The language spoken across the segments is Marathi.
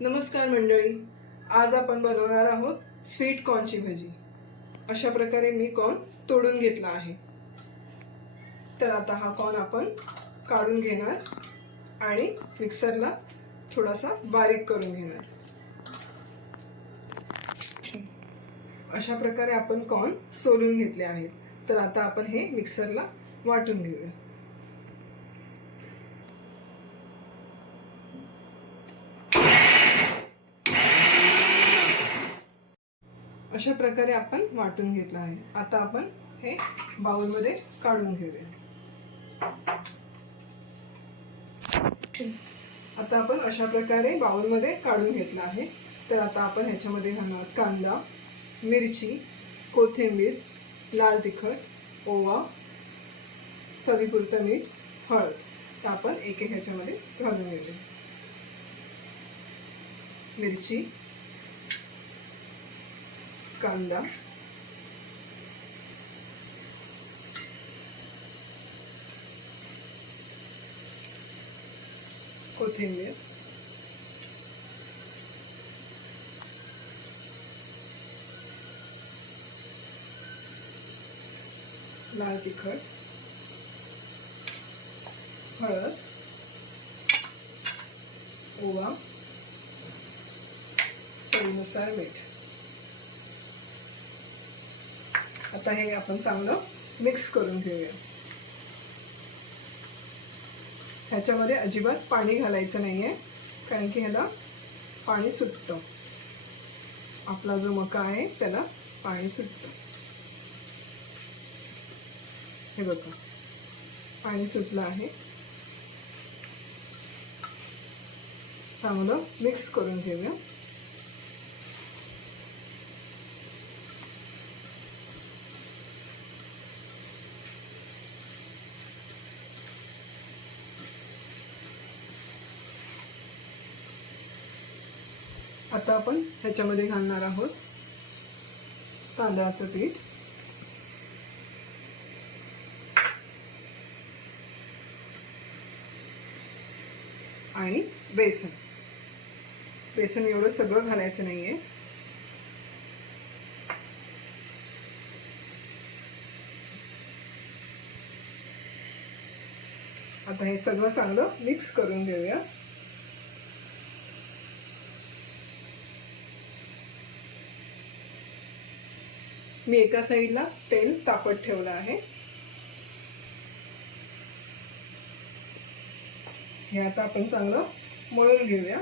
नमस्कार मंडळी, आज आपण बनवणार आहोत स्वीट कॉर्नची भजी। अशा प्रकारे मी कॉर्न तोडून घेतला आहे। तर आता हा कॉर्न आपण काढून घेणार आणि मिक्सरला थोडासा बारीक करून घेणार। अशा प्रकारे आपण कॉर्न सोलून घेतले आहेत। तर आता आपण हे मिक्सरला वाटून घेऊया। अशा प्रकारे आपण वाटून घेतला आहे। आता आपण हे बाउल मध्ये काढून घेऊया। आता आपण अशा प्रकारे बाउल मध्ये काढून घेतला आहे। तर आता आपण ह्याच्यामध्ये घालणार कांदा, मिरची, कोथिंबीर, लाल तिखट, ओवा, चवीपुरतं मीठ, हळद। तर आपण एक एक ह्याच्यामध्ये घालून घेऊया। मिरची, कांदा, कोथिंबीर, लाल तिखट, हळद, ओवा, चवीनुसार मीठ। आता हे आपण चांगलं मिक्स करून घेऊया। ह्याच्यामध्ये अजिबात पाणी घालायचं नाहीये, कारण की ह्याला पाणी सुटतं। आपला जो मका आहे त्याला पाणी सुटतं। हे बघा, पाणी सुटलं आहे। चांगलं मिक्स करून घेऊया। आता आपण ह्याच्यामध्ये घालणार आहोत तांदळाचं पीठ आणि बेसन। बेसन एवढं सगळं घालायचं नाहीये। आता हे सगळं चांगलं मिक्स करून घेऊया। मी एका साईडला तेल तापत ठेवलं आहे। हे आता आपण चांगलं मळून घेऊया।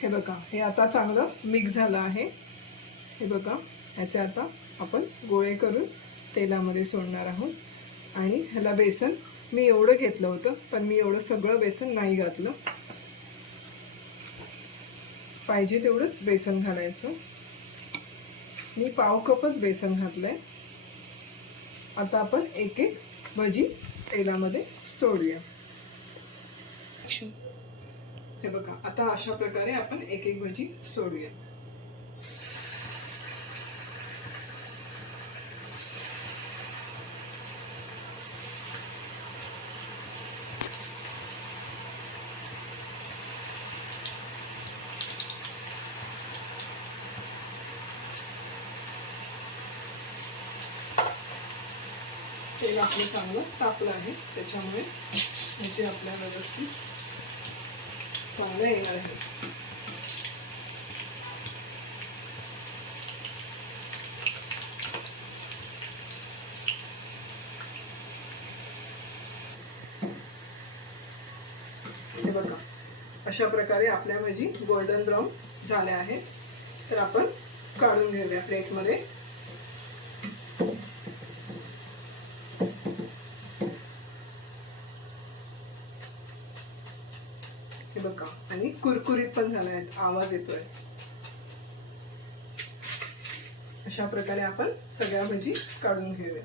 हे बघा, हे आता चांगलं मिक्स झालं आहे। हे बघा, ह्याचे आता आपण गोळे करून तेलामध्ये सोडणार आहोत। आणि ह्याला बेसन मी एवढं घेतलं होतं, पण मी एवढं सगळं बेसन नाही घातलं। पाहिजे तेवढंच बेसन घालायचं। मी पाव कपच बेसन घातलंय। आता आपण एक एक भजी तेलामध्ये सोडूया। हे बघा, आता अशा प्रकारे आपण एक एक भजी सोडूया। तेल आपलं चांगलं तापलं आहे, त्याच्यामुळे ह्याचे आपल्या व्यवस्थित चांगलं येणार आहे। हे बघा, अशा प्रकारे आपल्या भजी गोल्डन ब्राउन झाल्या आहेत। तर आपण काढून घेऊया प्लेटमध्ये। हे बघा, आणि कुरकुरीत पण झाले आहेत, आवाज येतोय। अशा प्रकारे आपण सगळ्या भजी काढून घेऊया।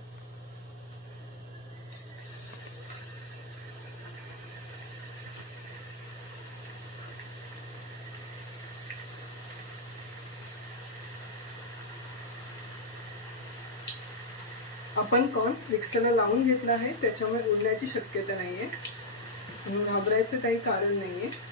आपण कॉर्न मिक्सरला लावून घेतला आहे, त्याच्यामुळे उडण्याची शक्यता नाही आहे, म्हणून घाबरायचं काही कारण नाही आहे.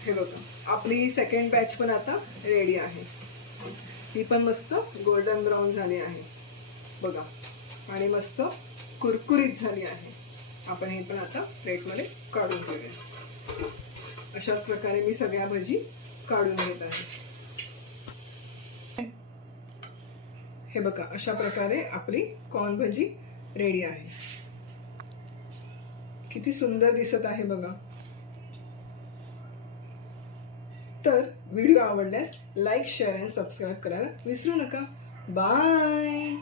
हे बघा, आपली सेकंड बॅच पण आता रेडी आहे. ही पण मस्त गोल्डन ब्राऊन झाली आहे बघा, आणि मस्त कुरकुरीत झाली आहे. आपण हे पण आता प्लेटमध्ये काढून घेऊया. अशाच प्रकारे मी सगळ्या भजी काढून घेत आहे. हे बघा, अशा प्रकारे आपली कॉर्न भजी रेडी आहे. किती सुंदर दिसत आहे बघा. तर व्हिडिओ आवडल्यास लाईक, शेअर आणि सबस्क्राईब करायला विसरू नका. बाय.